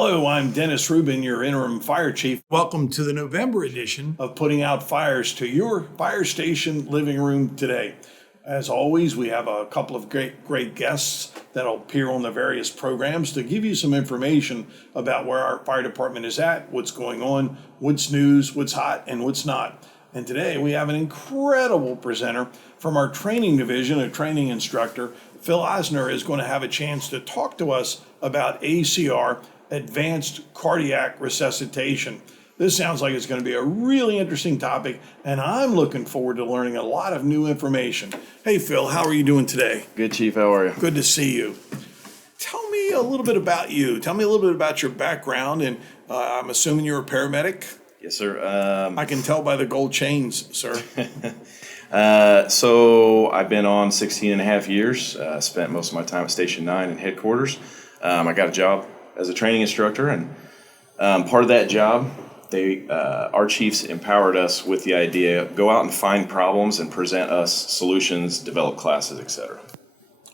Hello, I'm Dennis Rubin, your interim fire chief. Welcome to the November edition. Of putting out fires to your fire station living room today. As always, we have a couple of great guests that'll appear on the various programs to give you some information about where our fire department is at, what's going on, what's news, what's hot, and what's not. And today we have an incredible presenter from our training division, a training instructor. Phil Osner is going to have a chance to talk to us about ACR, Advanced Cardiac Resuscitation. This sounds like it's going to be a really interesting topic, and I'm looking forward to learning a lot of new information. Hey, Phil, how are you doing today? Good, Chief. How are you? Good to see you. Tell me a little bit about you. Tell me a little bit about your background, and I'm assuming you're a paramedic? Yes, sir. I can tell by the gold chains, sir. So I've been on 16 and a half years. Spent most of my time at Station 9 in headquarters. I got a job as a training instructor, and part of that job, our chiefs empowered us with the idea, go out and find problems and present us solutions, develop classes, etc.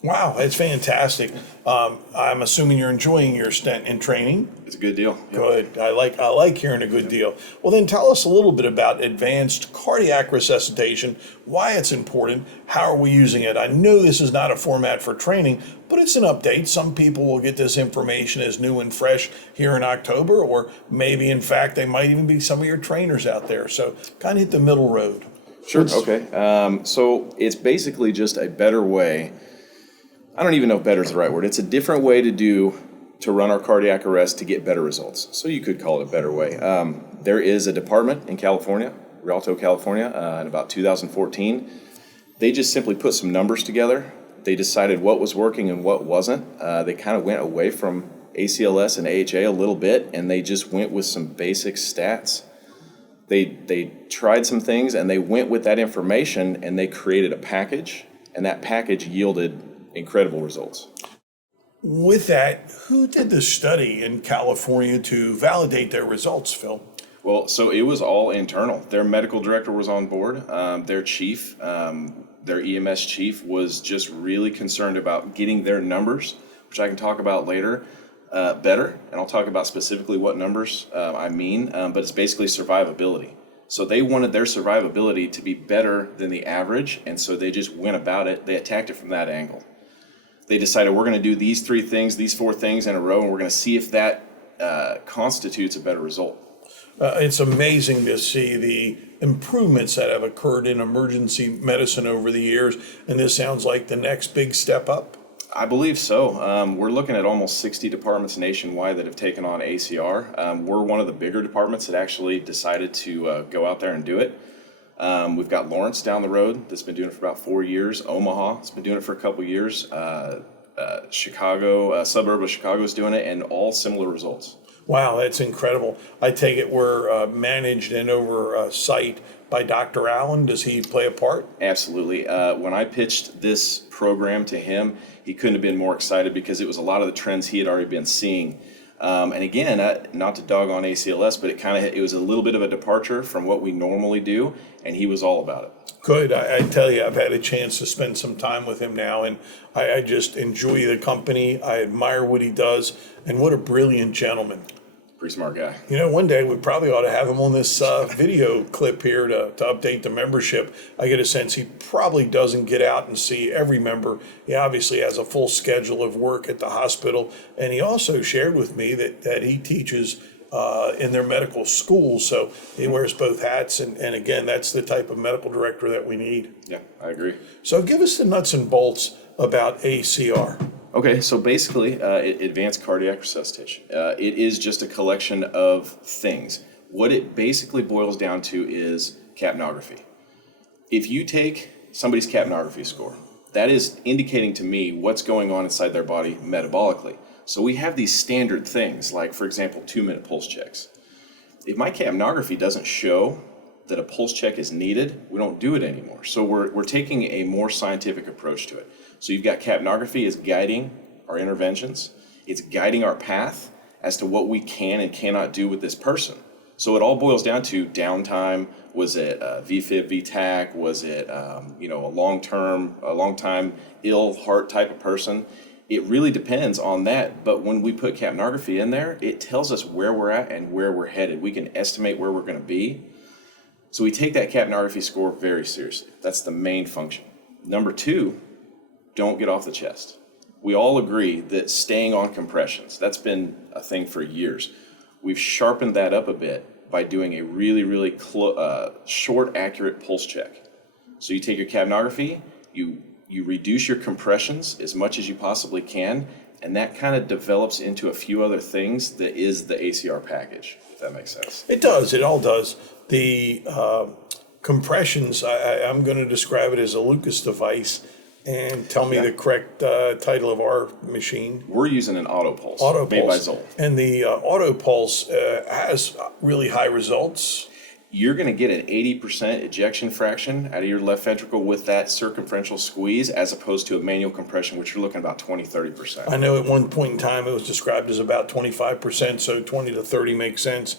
Wow, that's fantastic. I'm assuming you're enjoying your stint in training. It's a good deal. Yep. Good. I like hearing a good deal. Well, then tell us a little bit about advanced cardiac resuscitation, why it's important, how are we using it? I know this is not a format for training, but it's an update. Some people will get this information as new and fresh here in October, or maybe, in fact, they might even be some of your trainers out there. So kind of hit the middle road. Sure. Okay. So it's basically just a better way. I don't even know if better is the right word. It's a different way to run our cardiac arrest to get better results. So you could call it a better way. There is a department in California, Rialto, California, in about 2014. They just simply put some numbers together. They decided what was working and what wasn't. They kind of went away from ACLS and AHA a little bit, and they just went with some basic stats. They tried some things, and they went with that information, and they created a package, and that package yielded incredible results. With that, who did the study in California to validate their results, Phil? Well, so it was all internal. Their medical director was on board. Their chief, their EMS chief, was just really concerned about getting their numbers, which I can talk about later, better. And I'll talk about specifically what numbers I mean, but it's basically survivability. So they wanted their survivability to be better than the average, and so they just went about it. They attacked it from that angle. They decided we're going to do these 3 things, these 4 things in a row, and we're going to see if that constitutes a better result. It's amazing to see the improvements that have occurred in emergency medicine over the years, and this sounds like the next big step up. I believe so. We're looking at almost 60 departments nationwide that have taken on ACR. We're one of the bigger departments that actually decided to go out there and do it. We've got Lawrence down the road that's been doing it for about 4 years. Omaha has been doing it for a couple years. Chicago, a suburb of Chicago is doing it, and all similar results. Wow, that's incredible. I take it we're managed and oversight by Dr. Allen. Does he play a part? Absolutely. When I pitched this program to him, he couldn't have been more excited because it was a lot of the trends he had already been seeing. And again, not to dog on ACLS, but it was a little bit of a departure from what we normally do, and he was all about it. Good. I tell you, I've had a chance to spend some time with him now, and I just enjoy the company. I admire what he does, and what a brilliant gentleman. Pretty smart guy. You know, one day we probably ought to have him on this video clip here to update the membership. I get a sense he probably doesn't get out and see every member. He obviously has a full schedule of work at the hospital, and he also shared with me that he teaches in their medical school, so he wears both hats, and again, that's the type of medical director that we need. Yeah, I agree. So give us the nuts and bolts about ACR. Okay, so basically, advanced cardiac resuscitation. It is just a collection of things. What it basically boils down to is capnography. If you take somebody's capnography score, that is indicating to me what's going on inside their body metabolically. So we have these standard things, like, for example, 2-minute pulse checks. If my capnography doesn't show that a pulse check is needed, we don't do it anymore. So we're taking a more scientific approach to it. So you've got capnography is guiding our interventions. It's guiding our path as to what we can and cannot do with this person. So it all boils down to downtime. Was it VFib, VTAC? Was it a long time ill heart type of person? It really depends on that, but when we put capnography in there, it tells us where we're at and where we're headed. We can estimate where we're going to be. So we take that capnography score very seriously. That's the main function. Number two, don't get off the chest. We all agree that staying on compressions, that's been a thing for years. We've sharpened that up a bit by doing a really short, accurate pulse check. So you take your capnography, you reduce your compressions as much as you possibly can, and that kind of develops into a few other things that is the ACR package, if that makes sense. It does. It all does. The compressions, I'm going to describe it as a Lucas device. And tell me the correct title of our machine. We're using an auto pulse made by Zoll. And the auto pulse has really high results. You're going to get an 80% ejection fraction out of your left ventricle with that circumferential squeeze, as opposed to a manual compression, which you're looking about 20-30%. I know at one point in time it was described as about 25%, so 20 to 30 makes sense.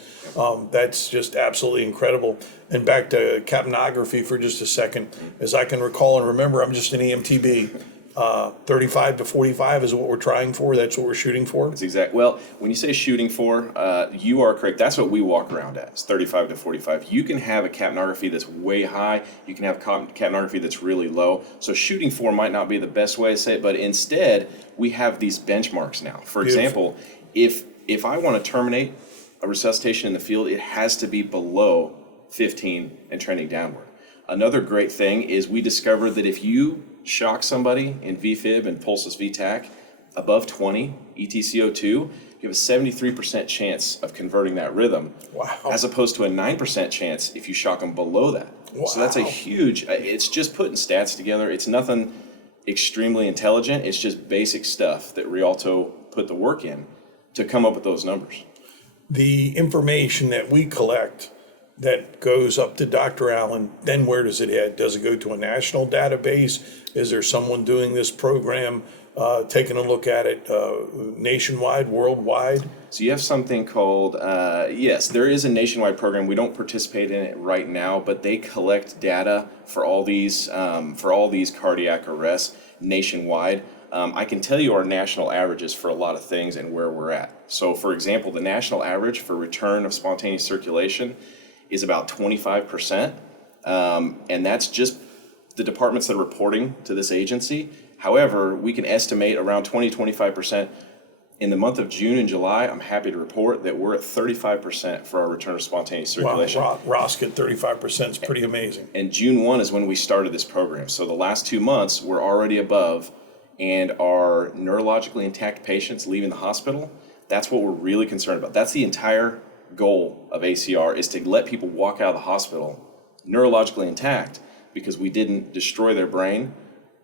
That's just absolutely incredible. And back to capnography for just a second. As I can recall and remember, I'm just an EMTB. 35 to 45 is what we're trying for. That's what we're shooting for. That's exact. Well, when you say shooting for, you are correct. That's what we walk around at. It's 35 to 45. You can have a capnography that's way high. You can have capnography that's really low. So shooting for might not be the best way to say it, but instead we have these benchmarks now. For example, if I want to terminate a resuscitation in the field, it has to be below 15 and trending downward. Another great thing is we discovered that if you shock somebody in VFib and pulseless VTAC above 20 ETCO2, you have a 73% chance of converting that rhythm. Wow. As opposed to a 9% chance if you shock them below that. Wow. So that's a huge, it's just putting stats together. It's nothing extremely intelligent. It's just basic stuff that Rialto put the work in to come up with those numbers. The information that we collect that goes up to Dr. Allen, then where does it head? Does it go to a national database? Is there someone doing this program, taking a look at it nationwide, worldwide? So you have something called, yes, there is a nationwide program. We don't participate in it right now, but they collect data for all these cardiac arrests nationwide. I can tell you our national averages for a lot of things and where we're at. So for example, the national average for return of spontaneous circulation is about 25%, and that's just the departments that are reporting to this agency. However, we can estimate around 20-25%. In the month of June and July, I'm happy to report that we're at 35% for our return of spontaneous circulation. Wow, ROSC at 35% is pretty amazing. And June 1 is when we started this program. So the last 2 months, we're already above, and our neurologically intact patients leaving the hospital, that's what we're really concerned about. That's the entire goal of ACR, is to let people walk out of the hospital neurologically intact, because we didn't destroy their brain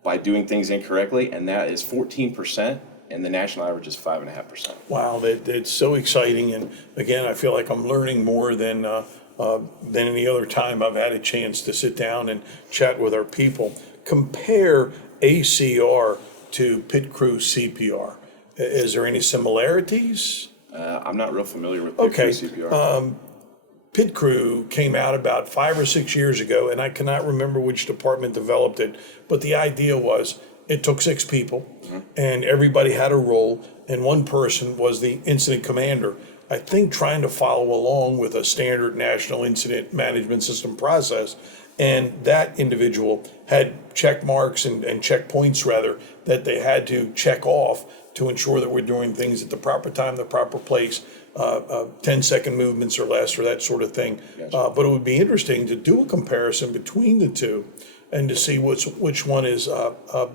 by doing things incorrectly, and that is 14%, and the national average is 5.5%. Wow, that's so exciting, and again, I feel like I'm learning more than any other time I've had a chance to sit down and chat with our people. Compare ACR to pit crew CPR. Is there any similarities? I'm not real familiar with pit crew CPR. Pit crew came out about 5 or 6 years ago, and I cannot remember which department developed it, but the idea was it took 6 people, and everybody had a role, and one person was the incident commander. I think trying to follow along with a standard national incident management system process, and that individual had check marks and checkpoints rather that they had to check off to ensure that we're doing things at the proper time, the proper place, 10-second movements or less, or that sort of thing. Gotcha. But it would be interesting to do a comparison between the two and to see which one is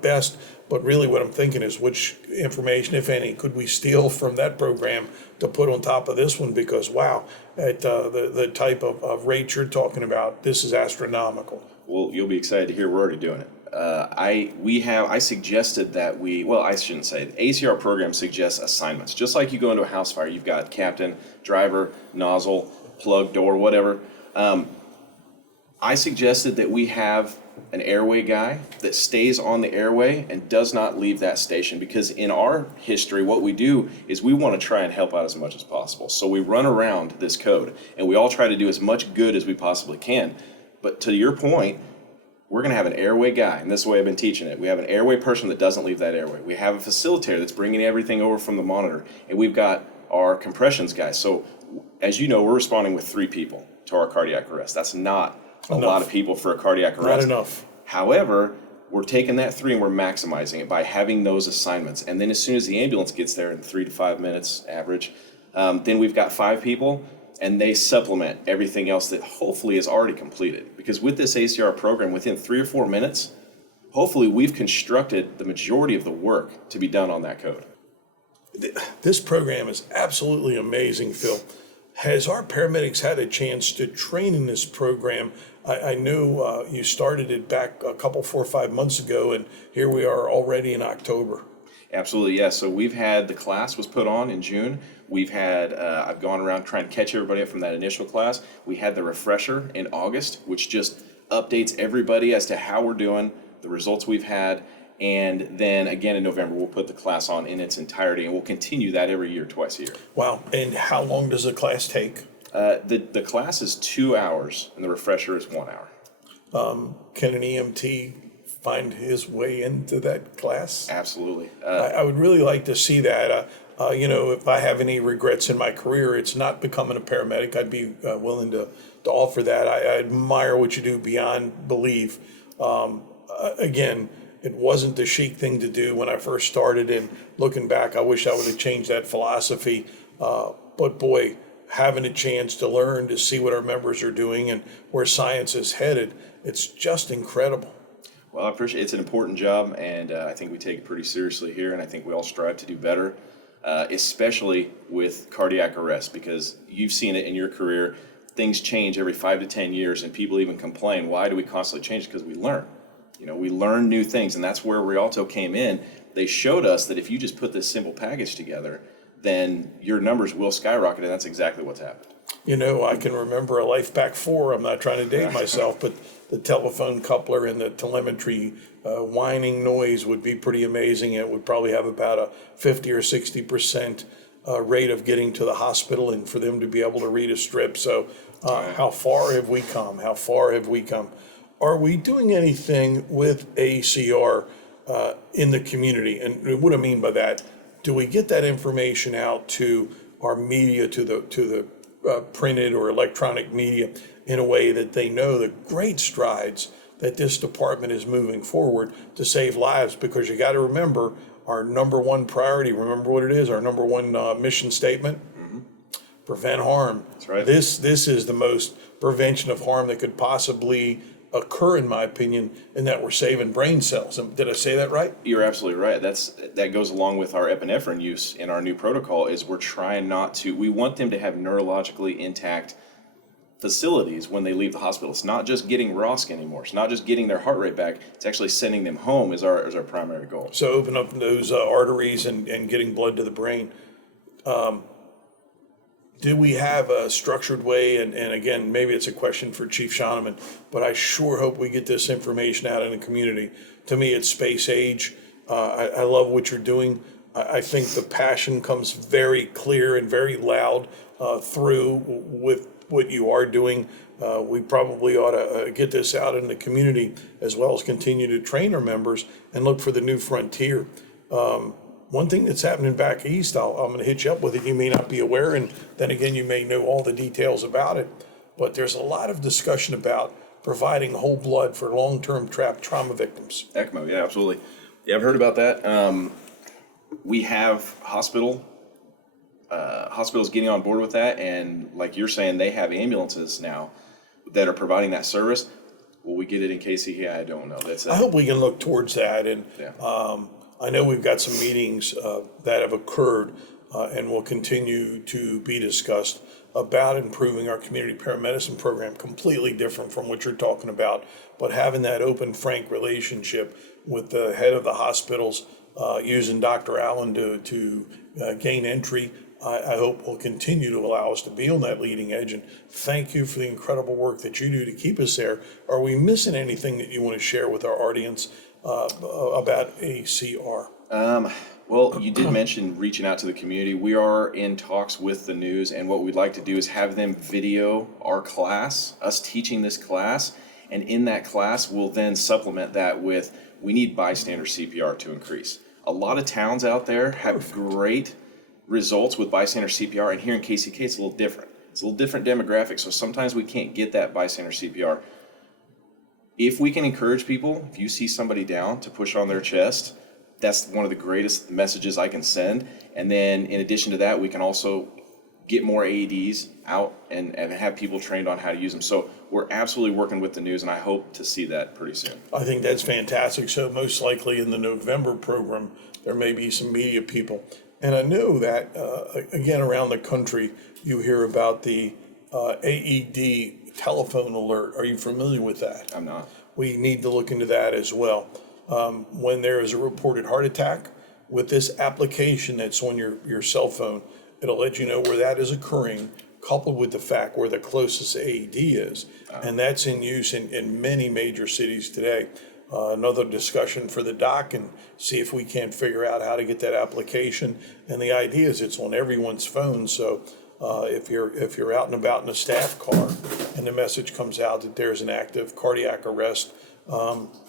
best. But really what I'm thinking is which information, if any, could we steal from that program to put on top of this one? Because, wow, at the type of rate you're talking about, this is astronomical. Well, you'll be excited to hear we're already doing it. I suggested that I shouldn't say, the ACR program suggests assignments. Just like you go into a house fire, you've got captain, driver, nozzle, plug, door, whatever. I suggested that we have an airway guy that stays on the airway and does not leave that station, because in our history, what we do is we want to try and help out as much as possible. So we run around this code and we all try to do as much good as we possibly can. But to your point, we're going to have an airway guy, and this is the way I've been teaching it. We have an airway person that doesn't leave that airway. We have a facilitator that's bringing everything over from the monitor, and we've got our compressions guy. So, as you know, we're responding with 3 people to our cardiac arrest. That's not a lot of people for a cardiac arrest. Not enough. However, we're taking that 3 and we're maximizing it by having those assignments. And then as soon as the ambulance gets there in 3 to 5 minutes average, then we've got 5 people, and they supplement everything else that hopefully is already completed. Because with this ACR program, within 3 or 4 minutes, hopefully we've constructed the majority of the work to be done on that code. This program is absolutely amazing, Phil. Has our paramedics had a chance to train in this program? I know you started it back a couple, 4 or 5 months ago, and here we are already in October. Absolutely, yes. So we've had, the class was put on in June. We've had, I've gone around trying to catch everybody up from that initial class. We had the refresher in August, which just updates everybody as to how we're doing, the results we've had. And then again in November, we'll put the class on in its entirety, and we'll continue that every year, twice a year. Wow. And how long does the class take? The class is 2 hours, and the refresher is 1 hour. Can an EMT find his way into that class? Absolutely. I would really like to see that. If I have any regrets in my career, it's not becoming a paramedic. I'd be willing to offer that. I admire what you do beyond belief. Again, it wasn't the chic thing to do when I first started, and looking back, I wish I would have changed that philosophy. But boy, having a chance to learn, to see what our members are doing and where science is headed, it's just incredible. Well, I appreciate it. It's an important job, and I think we take it pretty seriously here, and I think we all strive to do better, especially with cardiac arrest, because you've seen it in your career. Things change every 5 to 10 years, and people even complain, why do we constantly change? Because we learn. We learn new things, and that's where Rialto came in. They showed us that if you just put this simple package together, then your numbers will skyrocket, and that's exactly what's happened. I can remember a Life Pack 4. I'm not trying to date myself, but the telephone coupler and the telemetry whining noise would be pretty amazing. It would probably have about a 50 or 60% rate of getting to the hospital and for them to be able to read a strip. So how far have we come? How far have we come? Are we doing anything with ACR in the community? And what I mean by that, do we get that information out to our media, to the printed or electronic media, in a way that they know the great strides that this department is moving forward to save lives? Because you got to remember, our number one priority, remember what it is, our number one mission statement? Mm-hmm. Prevent harm. That's right. This is the most prevention of harm that could possibly occur, in my opinion, in that we're saving brain cells. Did I say that right? You're absolutely right. That goes along with our epinephrine use in our new protocol. Is we're trying not to. We want them to have neurologically intact facilities when they leave the hospital. It's not just getting ROSC anymore. It's not just getting their heart rate back. It's actually sending them home is our primary goal. So open up those arteries and getting blood to the brain. Do we have a structured way, and again, maybe it's a question for Chief Shoneman, but I sure hope we get this information out in the community. To me, it's space age. I love what you're doing. I think the passion comes very clear and very loud through with what you are doing. We probably ought to get this out in the community, as well as continue to train our members and look for the new frontier. One thing that's happening back east, I'm going to hit you up with it. You may not be aware, and then again, you may know all the details about it, but there's a lot of discussion about providing whole blood for long-term trauma victims. ECMO, yeah, absolutely. Yeah, I've heard about that. We have hospitals getting on board with that, and like you're saying, they have ambulances now that are providing that service. Will we get it in KCK? I don't know. I hope we can look towards that, and yeah. I know we've got some meetings that have occurred and will continue to be discussed about improving our community paramedicine program, completely different from what you're talking about, but having that open, frank relationship with the head of the hospitals, using Dr. Allen to gain entry, I hope will continue to allow us to be on that leading edge. And thank you for the incredible work that you do to keep us there. Are we missing anything that you want to share with our audience about ACR? Well, you did mention reaching out to the community. We are in talks with the news, and what we'd like to do is have them video our class, us teaching this class, And in that class, we'll then supplement that with, we need bystander CPR to increase. A lot of towns out there have great results with bystander CPR, and here in KCK, it's a little different. It's a little different demographic, so sometimes we can't get that bystander CPR. If we can encourage people, if you see somebody down, to push on their chest, that's one of the greatest messages I can send. And then in addition to that, we can also get more AEDs out and have people trained on how to use them. So we're absolutely working with the news, and I hope to see that pretty soon. I think that's fantastic. So most likely in the November program, there may be some media people. And I know that, again, around the country, you hear about the AED telephone alert. Are you familiar with that? I'm not. We need to look into that as well. When there is a reported heart attack, with this application that's on your cell phone, it'll let you know where that is occurring, coupled with the fact where the closest AED is. And that's in use in many major cities today. Another discussion for the doc, and see if we can't figure out how to get that application. And the idea is it's on everyone's phone, so if you're out and about in a staff car and the message comes out that there's an active cardiac arrest,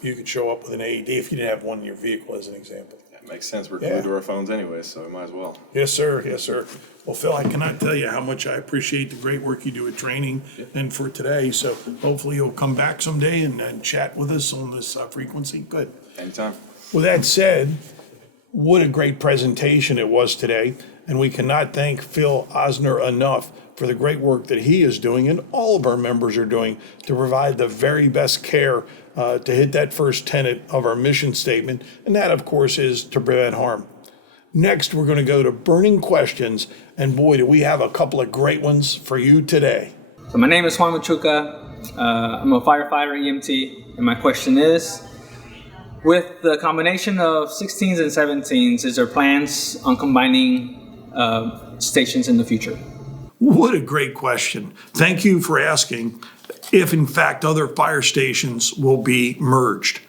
you could show up with an AED if you didn't have one in your vehicle, as an example. That makes sense. We're glued to our phones anyway, so we might as well. Yes, sir. Yes, sir. Well, Phil, I cannot tell you how much I appreciate the great work you do at training and for today. So hopefully you'll come back someday and chat with us on this frequency. Good. Anytime. With that said, what a great presentation it was today. And we cannot thank Phil Osner enough for the great work that he is doing and all of our members are doing to provide the very best care to hit that first tenet of our mission statement. And that, of course, is to prevent harm. Next, we're going to go to burning questions. And boy, do we have a couple of great ones for you today. So my name is Juan Machuca. I'm a firefighter EMT. And my question is, with the combination of 16s and 17s, is there plans on combining stations in the future? What a great question. Thank you for asking if, in fact, other fire stations will be merged.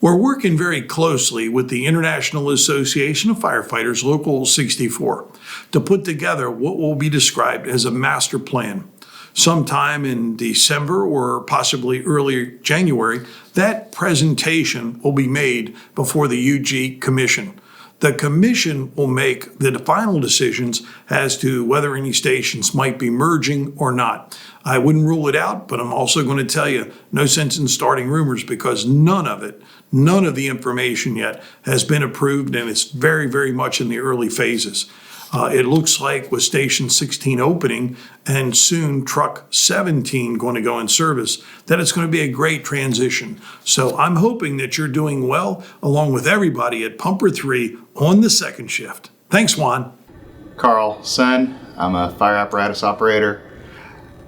We're working very closely with the International Association of Firefighters, Local 64, to put together what will be described as a master plan. Sometime in December or possibly early January, that presentation will be made before the UG Commission. The commission will make the final decisions as to whether any stations might be merging or not. I wouldn't rule it out, but I'm also going to tell you, no sense in starting rumors because none of the information yet has been approved, and it's very, very much in the early phases. It looks like with Station 16 opening and soon Truck 17 going to go in service, that it's going to be a great transition. So I'm hoping that you're doing well along with everybody at Pumper 3 on the second shift. Thanks, Juan. Carl Sen. I'm a fire apparatus operator.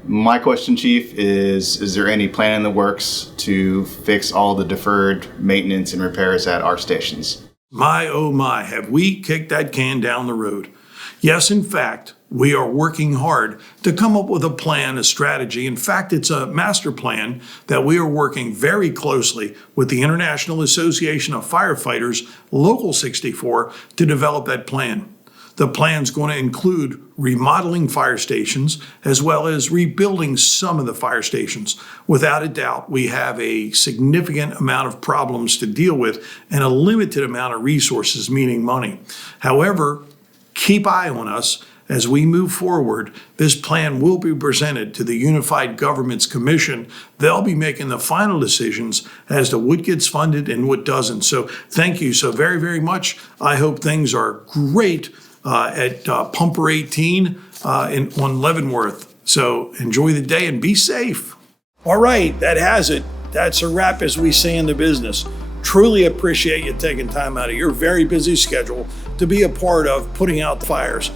My question, Chief, is there any plan in the works to fix all the deferred maintenance and repairs at our stations? My, oh my, have we kicked that can down the road? Yes, in fact, we are working hard to come up with a plan, a strategy. In fact, it's a master plan that we are working very closely with the International Association of Firefighters, Local 64, to develop that plan. The plan's going to include remodeling fire stations as well as rebuilding some of the fire stations. Without a doubt, we have a significant amount of problems to deal with and a limited amount of resources, meaning money. However, keep eye on us as we move forward. This plan will be presented to the Unified Governments Commission. They'll be making the final decisions as to what gets funded and what doesn't. So thank you so very, very much. I hope things are great at Pumper 18 on Leavenworth. So enjoy the day and be safe. All right, that has it. That's a wrap, as we say in the business. Truly appreciate you taking time out of your very busy schedule to be a part of putting out the fires.